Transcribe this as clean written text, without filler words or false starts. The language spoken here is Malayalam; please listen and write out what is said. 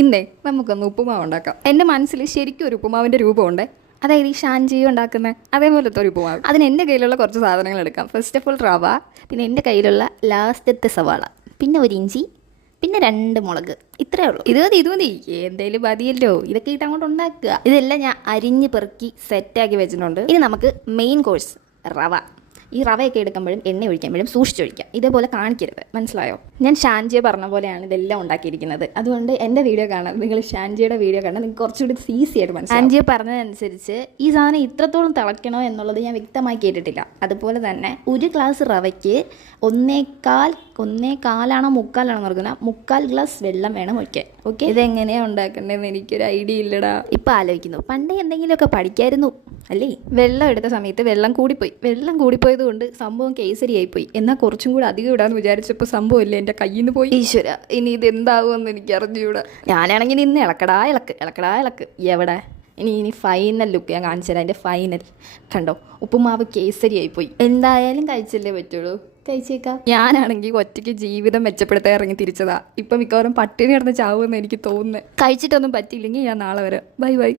ഇന്നേ നമുക്കൊന്ന് ഉപ്പുമാവ് ഉണ്ടാക്കാം. എൻ്റെ മനസ്സിൽ ശരിക്കും ഒരു ഉപ്പുമാവിൻ്റെ രൂപമുണ്ട്. അതായത് ഈ ഷാൻജി ഉണ്ടാക്കുന്ന അതേപോലത്തെ ഒരു ഉപ്പുമാവ്. അതിന് എൻ്റെ കയ്യിലുള്ള കുറച്ച് സാധനങ്ങൾ എടുക്കാം. ഫസ്റ്റ് ഓഫ് ഓൾ റവ, പിന്നെ എൻ്റെ കയ്യിലുള്ള ലാസ്റ്റത്തെ സവാള, പിന്നെ ഒരു ഇഞ്ചി, പിന്നെ 2 മുളക്. ഇത്രയേ ഉള്ളൂ. ഇത് മതി എന്തേലും മതിയല്ലോ. ഇതൊക്കെ ഇട്ട് അങ്ങോട്ട് ഉണ്ടാക്കുക. ഇതെല്ലാം ഞാൻ അരിഞ്ഞ് പെറുക്കി സെറ്റാക്കി വെച്ചിട്ടുണ്ട്. ഇനി നമുക്ക് മെയിൻ കോഴ്സ് റവ. ഈ റവയൊക്കെ എടുക്കുമ്പോഴും എണ്ണ ഒഴിക്കുമ്പോഴും സൂക്ഷിച്ചൊഴിക്കാം. ഇതേപോലെ കാണിക്കരുത്, മനസ്സിലായോ? ഞാൻ ഷാൻജിയെ പറഞ്ഞ പോലെയാണ് ഇതെല്ലാം ഉണ്ടാക്കിയിരിക്കുന്നത്. അതുകൊണ്ട് എൻ്റെ വീഡിയോ കാണാൻ നിങ്ങൾ ഷാൻജിയുടെ വീഡിയോ കാണാൻ നിങ്ങൾക്ക് കുറച്ചുകൂടി ഈസി ആയിട്ട് മനസ്സിലാവും. ഷാൻജിയെ പറഞ്ഞതനുസരിച്ച് ഈ സാധനം ഇത്രത്തോളം തിളയ്ക്കണോ എന്നുള്ളത് ഞാൻ വ്യക്തമായി കേട്ടിട്ടില്ല. അതുപോലെ തന്നെ ഒരു ഗ്ലാസ് റവയ്ക്ക് 1.4 മുക്കാലാണോ നടക്കുന്നത്, 1/4 ഗ്ലാസ് വെള്ളം വേണം ഒഴിക്കാൻ. ഓക്കെ, ഇതെങ്ങനെയാണ് ഉണ്ടാക്കേണ്ടതെന്ന് എനിക്കൊരു ഐഡിയ ഇല്ലടാ. ഇപ്പം ആലോചിക്കുന്നു, പണ്ടേ എന്തെങ്കിലുമൊക്കെ പഠിക്കായിരുന്നു അല്ലേ? വെള്ളം എടുത്ത സമയത്ത് വെള്ളം കൂടിപ്പോയത് കൊണ്ട് സംഭവം കേസരിയായിപ്പോയി. എന്നാൽ കുറച്ചും കൂടി അധികം ഇടാന്ന് വിചാരിച്ചപ്പോൾ സംഭവം ഇല്ല, എൻ്റെ കയ്യിൽ നിന്ന് പോയി. ഈശ്വര, ഇനി ഇത് എന്താവുമെന്ന് എനിക്ക് അറിഞ്ഞൂടാ. ഞാനാണെങ്കിൽ ഇന്ന് ഇളക്കടാ ഇളക്ക് എവിടെ. ഇനി ഫൈനൽ ലുക്ക് ഞാൻ കാണിച്ചു തരാം. എൻ്റെ ഫൈനൽ കണ്ടോ, ഉപ്പുമാവ് കേസരിയായിപ്പോയി. എന്തായാലും കഴിച്ചല്ലേ പറ്റുള്ളൂ, കഴിച്ചേക്കാം. ഞാനാണെങ്കിൽ ഒറ്റയ്ക്ക് ജീവിതം മെച്ചപ്പെടുത്താൻ ഇറങ്ങി തിരിച്ചതാ. ഇപ്പം മിക്കവാറും പട്ടിണി കിടന്ന് ചാവുമെന്ന് എനിക്ക് തോന്നുന്നത്. കഴിച്ചിട്ടൊന്നും പറ്റിയില്ലെങ്കിൽ ഞാൻ നാളെ വരാം. ബൈ.